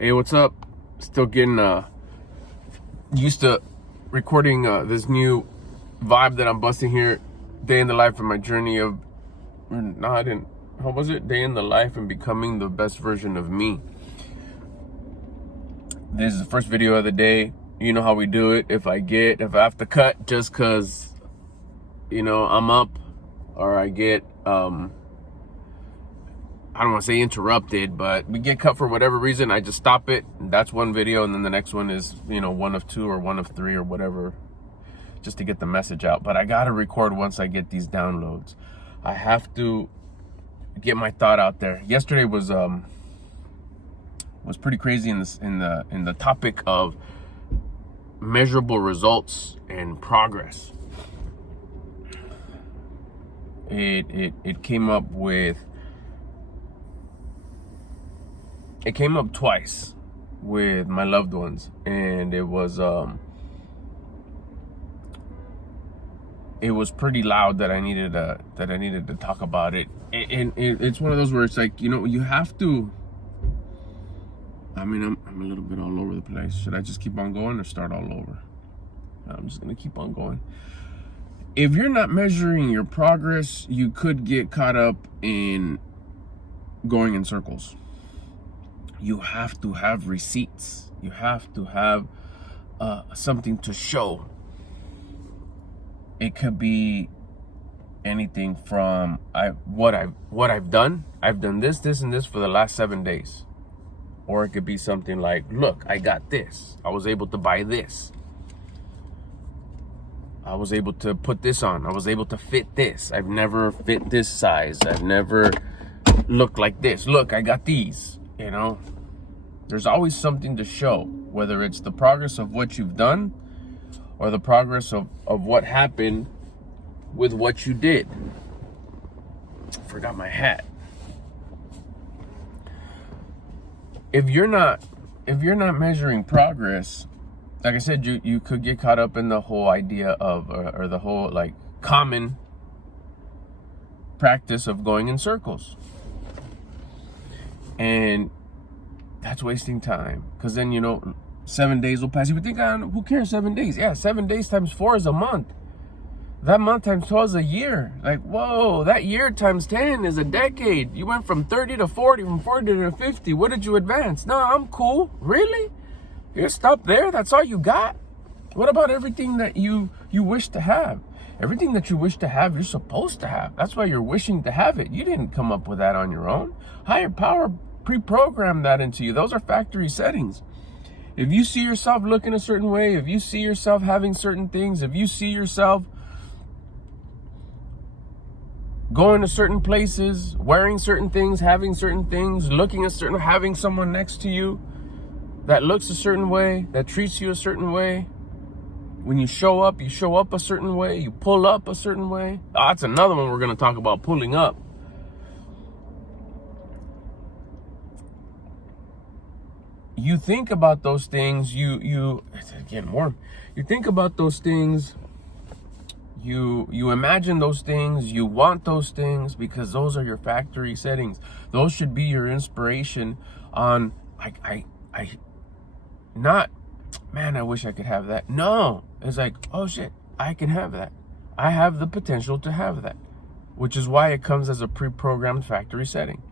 Hey, what's up? Still getting used to recording this new vibe that I'm busting here. Day in the life of my journey of, no, I didn't. How was it? Day in the life and becoming the best version of me. This is the first video of the day. You know how we do it. If I have to cut just cause, I'm up, or I get, I don't want to say interrupted, but we get cut for whatever reason, I just stop it. That's one video, and then the next one is, one of two or one of three or whatever, just to get the message out. But I gotta record once I get these downloads. I have to get my thought out there. Yesterday was pretty crazy in the topic of measurable results and progress. It came up twice with my loved ones, and it was pretty loud that I needed to talk about it. And it's one of those where it's like, you have to. I mean, I'm a little bit all over the place. Should I just keep on going or start all over? I'm just gonna keep on going. If you're not measuring your progress, you could get caught up in going in circles. You have to have receipts. You have to have something to show. It could be anything from what I've done. I've done this, and this for the last 7 days. Or it could be something like, look, I got this. I was able to buy this. I was able to put this on. I was able to fit this. I've never fit this size. I've never looked like this. Look, I got these. There's always something to show, whether it's the progress of what you've done or the progress of what happened with what you did. Forgot my hat. If you're not measuring progress, like I said, you could get caught up in the whole idea of, or the whole common practice of going in circles. And that's wasting time, because then 7 days will pass. You would think, who cares, 7 days? Yeah, 7 days times 4 is a month. That month times 12 is a year. Whoa, that year times 10 is a decade. You went from 30 to 40, from 40 to 50. What did you advance? No, I'm cool. Really? You stop there? That's all you got? What about everything that you wish to have? Everything that you wish to have, you're supposed to have. That's why you're wishing to have it. You didn't come up with that on your own. Higher power pre-programmed that into you. Those are factory settings. If you see yourself looking a certain way, if you see yourself having certain things, if you see yourself going to certain places, wearing certain things, having certain things, looking at certain, having someone next to you that looks a certain way, that treats you a certain way. When you show up a certain way, you pull up a certain way. Oh, that's another one we're going to talk about, pulling up. You think about those things, it's getting warm. You think about those things, you imagine those things, you want those things, because those are your factory settings. Those should be your inspiration on, not, man, I wish I could have that. No, it's like, oh shit, I can have that. I have the potential to have that, which is why it comes as a pre-programmed factory setting.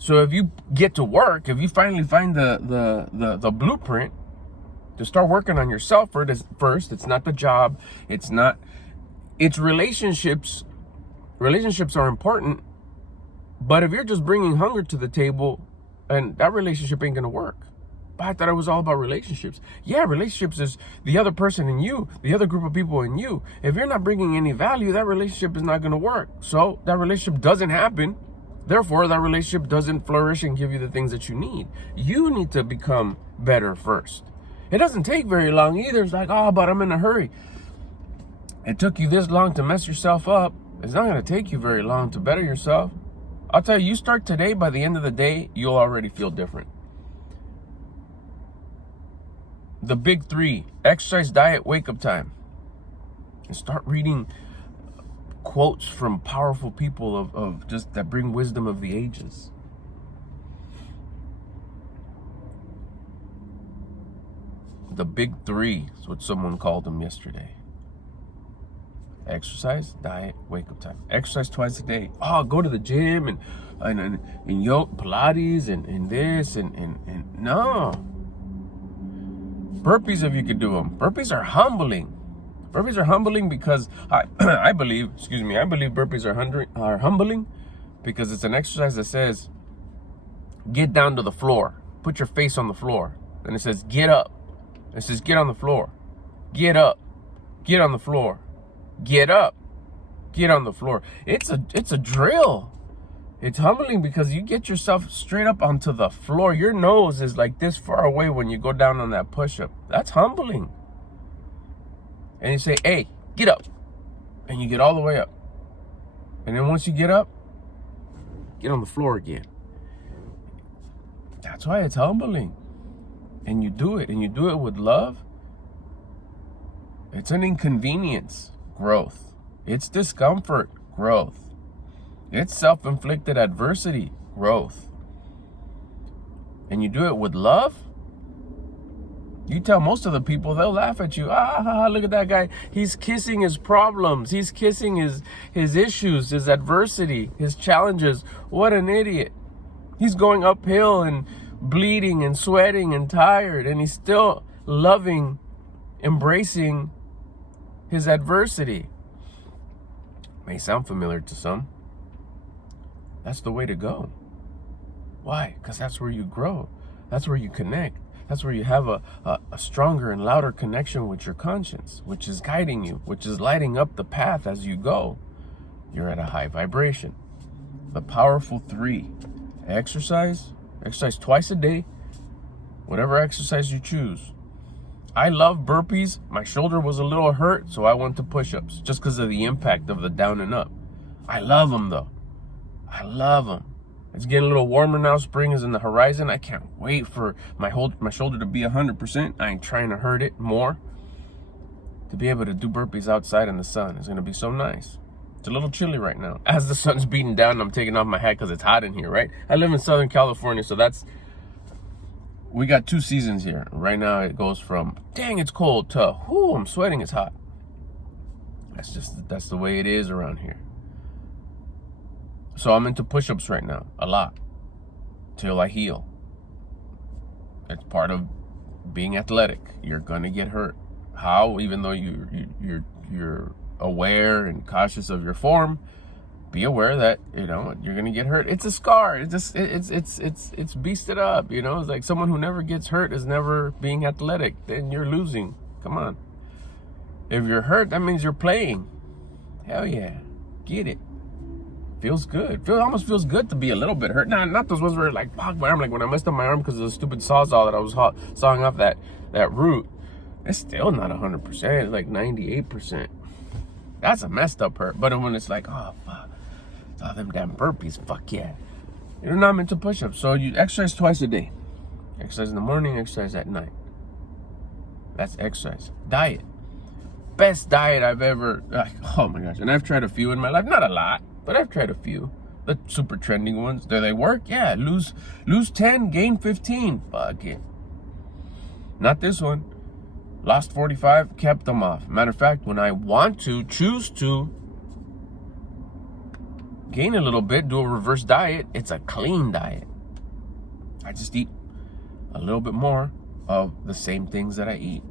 So if you get to work, if you finally find the blueprint to start working on yourself first, it's not the job, it's relationships. Relationships are important, but if you're just bringing hunger to the table, and that relationship ain't gonna work. But I thought it was all about relationships. Yeah, relationships is the other person in you, the other group of people in you. If you're not bringing any value, that relationship is not gonna work. So that relationship doesn't happen. Therefore, that relationship doesn't flourish and give you the things that you need. You need to become better first. It doesn't take very long either. It's like, oh, but I'm in a hurry. It took you this long to mess yourself up. It's not going to take you very long to better yourself. I'll tell you start today, by the end of the day, you'll already feel different. The big three: exercise, diet, wake up time. And start reading quotes from powerful people of just that bring wisdom of the ages. the big three, is what someone called them yesterday. Exercise, diet, wake up time. Exercise twice a day. Oh, go to the gym and yoga, Pilates and this and no. Burpees, if you could do them. Burpees are humbling. Burpees are humbling because I believe burpees are humbling because it's an exercise that says get down to the floor. Put your face on the floor. And it says get up. It says get on the floor. Get up. Get on the floor. Get up. Get on the floor. It's a drill. It's humbling because you get yourself straight up onto the floor. Your nose is like this far away when you go down on that push-up. That's humbling. And you say, hey, get up. And you get all the way up. And then once you get up, get on the floor again. That's why it's humbling. And you do it. And you do it with love. It's an inconvenience. Growth. It's discomfort. Growth. It's self-inflicted adversity. Growth. And you do it with love. You tell most of the people, they'll laugh at you. Look at that guy. He's kissing his problems. He's kissing his issues, his adversity, his challenges. What an idiot. He's going uphill and bleeding and sweating and tired, and he's still loving, embracing his adversity. May sound familiar to some. That's the way to go. Why? Because that's where you grow. That's where you connect. That's where you have a stronger and louder connection with your conscience, which is guiding you, which is lighting up the path as you go. You're at a high vibration. The powerful three. Exercise twice a day, whatever exercise you choose. I love burpees. My shoulder was a little hurt, so I went to push-ups just because of the impact of the down and up. I love them, though. I love them. It's getting a little warmer now. Spring is in the horizon. I can't wait for my shoulder to be 100%. I ain't trying to hurt it more. To be able to do burpees outside in the sun is going to be so nice. It's a little chilly right now. As the sun's beating down, I'm taking off my hat because it's hot in here, right? I live in Southern California, so we got 2 seasons here. Right now it goes from, dang, it's cold, to, whoo, I'm sweating, it's hot. That's the way it is around here. So I'm into push-ups right now, a lot, till I heal. It's part of being athletic. You're gonna get hurt. How? Even though you're aware and cautious of your form, be aware that you're gonna get hurt. It's a scar. It's beasted up. It's like someone who never gets hurt is never being athletic. Then you're losing. Come on. If you're hurt, that means you're playing. Hell yeah, get it. Feels good. Almost feels good to be a little bit hurt. Not those ones where like, fuck my arm. Like when I messed up my arm because of the stupid sawzall that I was sawing off that root. It's still not 100%. It's like 98%. That's a messed up hurt. But when it's like, oh fuck, it's all them damn burpees. Fuck yeah. You're not meant to push-ups. So you exercise twice a day. Exercise in the morning. Exercise at night. That's exercise. Diet. Best diet I've ever. Oh my gosh. And I've tried a few in my life. Not a lot. But I've tried a few. The super trending ones. Do they work? Yeah. Lose 10, gain 15. Fuck it. Not this one. Lost 45, kept them off. Matter of fact, when I choose to gain a little bit, do a reverse diet, it's a clean diet. I just eat a little bit more of the same things that I eat.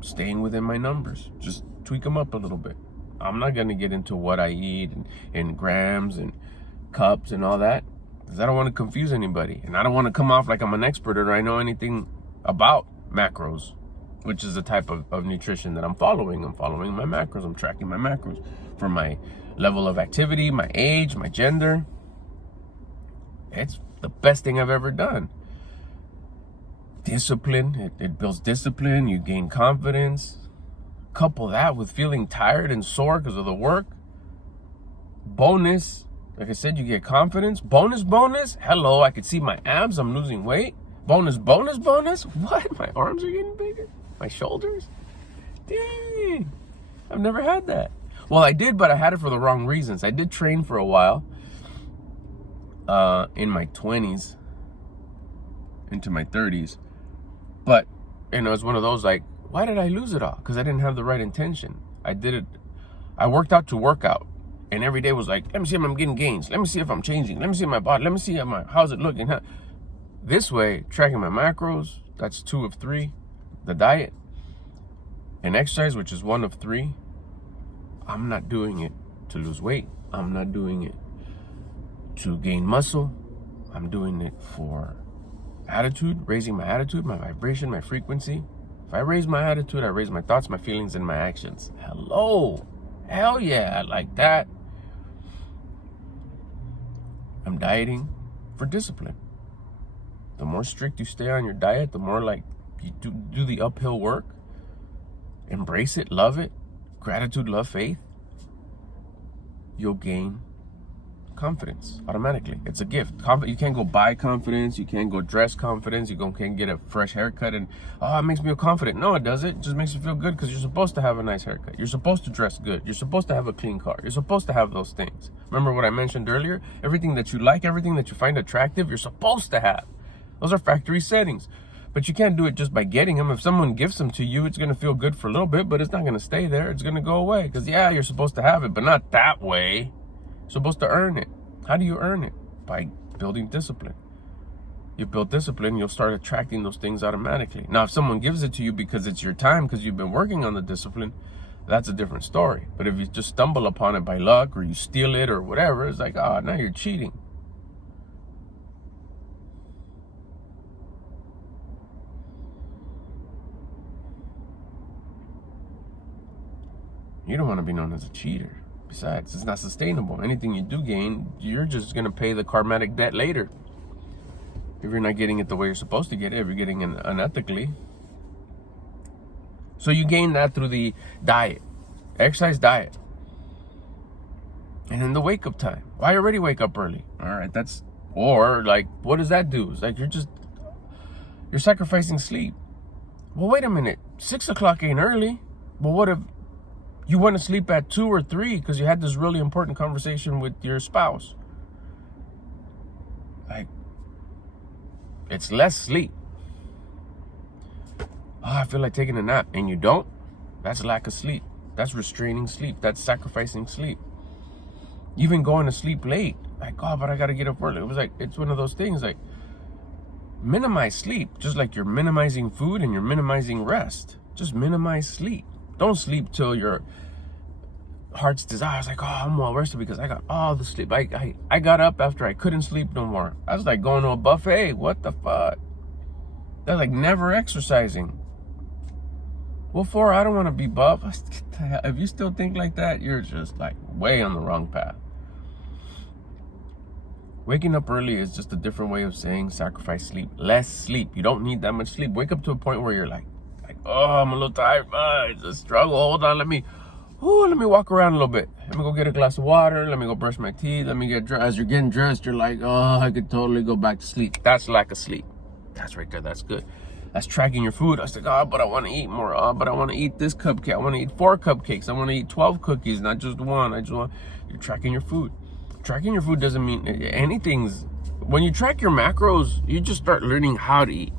Staying within my numbers. Just tweak them up a little bit. I'm not going to get into what I eat and grams and cups and all that, because I don't want to confuse anybody. And I don't want to come off like I'm an expert or I know anything about macros, which is the type of nutrition that I'm following. I'm following my macros. I'm tracking my macros for my level of activity, my age, my gender. It's the best thing I've ever done. Discipline. It builds discipline. You gain confidence. Couple that with feeling tired and sore because of the work. Bonus, like I said, you get confidence. Bonus. Hello, I can see my abs. I'm losing weight. Bonus. What? My arms are getting bigger. My shoulders. Dang. I've never had that. Well, I did, but I had it for the wrong reasons. I did train for a while in my 20s into my 30s. But And it was one of those like, why did I lose it all? Because I didn't have the right intention. I worked out to work out. And every day was like, let me see if I'm getting gains. Let me see if I'm changing. Let me see my body. Let me see how's it looking. This way, tracking my macros, that's 2 of 3. The diet and exercise, which is 1 of 3. I'm not doing it to lose weight. I'm not doing it to gain muscle. I'm doing it for attitude, raising my attitude, my vibration, my frequency. If I raise my attitude, I raise my thoughts, my feelings, and my actions. Hello. Hell yeah, I like that. I'm dieting for discipline. The more strict you stay on your diet, the more like you do the uphill work. Embrace it, love it. Gratitude, love, faith. You'll gain confidence automatically. It's a gift. You can't go buy confidence. You can't go dress confidence. You can't get a fresh haircut and, oh, it makes me feel confident. No, it doesn't. It just makes you feel good because you're supposed to have a nice haircut. You're supposed to dress good. You're supposed to have a clean car. You're supposed to have those things. Remember what I mentioned earlier? Everything that you like, everything that you find attractive, you're supposed to have. Those are factory settings. But you can't do it just by getting them. If someone gives them to you, it's going to feel good for a little bit, but it's not going to stay there. It's going to go away. Because, yeah, you're supposed to have it, but not that way. You're supposed to earn it. How do you earn it? By building discipline. You build discipline, you'll start attracting those things automatically. Now, if someone gives it to you because it's your time, because you've been working on the discipline, that's a different story. But if you just stumble upon it by luck or you steal it or whatever, it's like, oh, now you're cheating. You don't want to be known as a cheater. Besides, it's not sustainable. Anything you do gain, you're just going to pay the karmatic debt later. If you're not getting it the way you're supposed to get it, if you're getting it unethically. So you gain that through the diet, exercise, diet. And then the wake up time. Why already wake up early? All right, or like, what does that do? It's like you're sacrificing sleep. Well, wait a minute. 6 o'clock ain't early. Well, what if you went to sleep at 2 or 3 because you had this really important conversation with your spouse? Like, it's less sleep. Oh, I feel like taking a nap, and you don't? That's lack of sleep. That's restraining sleep. That's sacrificing sleep. Even going to sleep late. Like, oh, but I got to get up early. It was like, it's one of those things like, minimize sleep. Just like you're minimizing food and you're minimizing rest. Just minimize sleep. Don't sleep till your heart's desire. It's like, oh, I'm well rested because I got all the sleep. I got up after I couldn't sleep no more. I was like going to a buffet. What the fuck? That's like never exercising. Well, I don't want to be buff. If you still think like that, you're just like way on the wrong path. Waking up early is just a different way of saying sacrifice sleep. Less sleep. You don't need that much sleep. Wake up to a point where you're like, oh, I'm a little tired. It's a struggle. Hold on. Let me walk around a little bit. Let me go get a glass of water. Let me go brush my teeth. Let me get dressed. As you're getting dressed, you're like, oh, I could totally go back to sleep. That's lack of sleep. That's right there. That's good. That's tracking your food. I was like, oh, but I want to eat more. Oh, but I want to eat this cupcake. I want to eat 4 cupcakes. I want to eat 12 cookies, not just one. You're tracking your food. Tracking your food doesn't mean anything's. When you track your macros, you just start learning how to eat.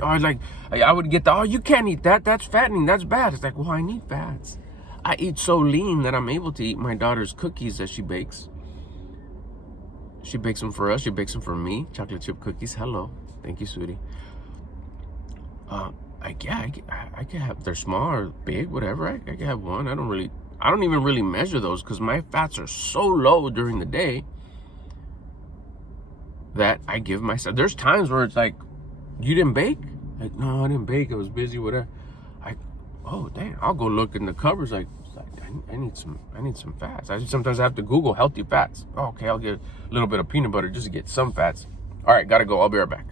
Or like, I would get you can't eat that. That's fattening. That's bad. It's like, well, I need fats. I eat so lean that I'm able to eat my daughter's cookies that she bakes. She bakes them for us. She bakes them for me. Chocolate chip cookies. Hello. Thank you, sweetie. I can have, they're small or big, whatever. I can have one. I don't even really measure those because my fats are so low during the day that I give myself. There's times where it's like, you didn't bake? Like, no, I didn't bake. I was busy, whatever. Oh, dang, I'll go look in the cupboards. Like I need some fats. Sometimes I have to Google healthy fats. Oh, okay, I'll get a little bit of peanut butter just to get some fats. All right, gotta go. I'll be right back.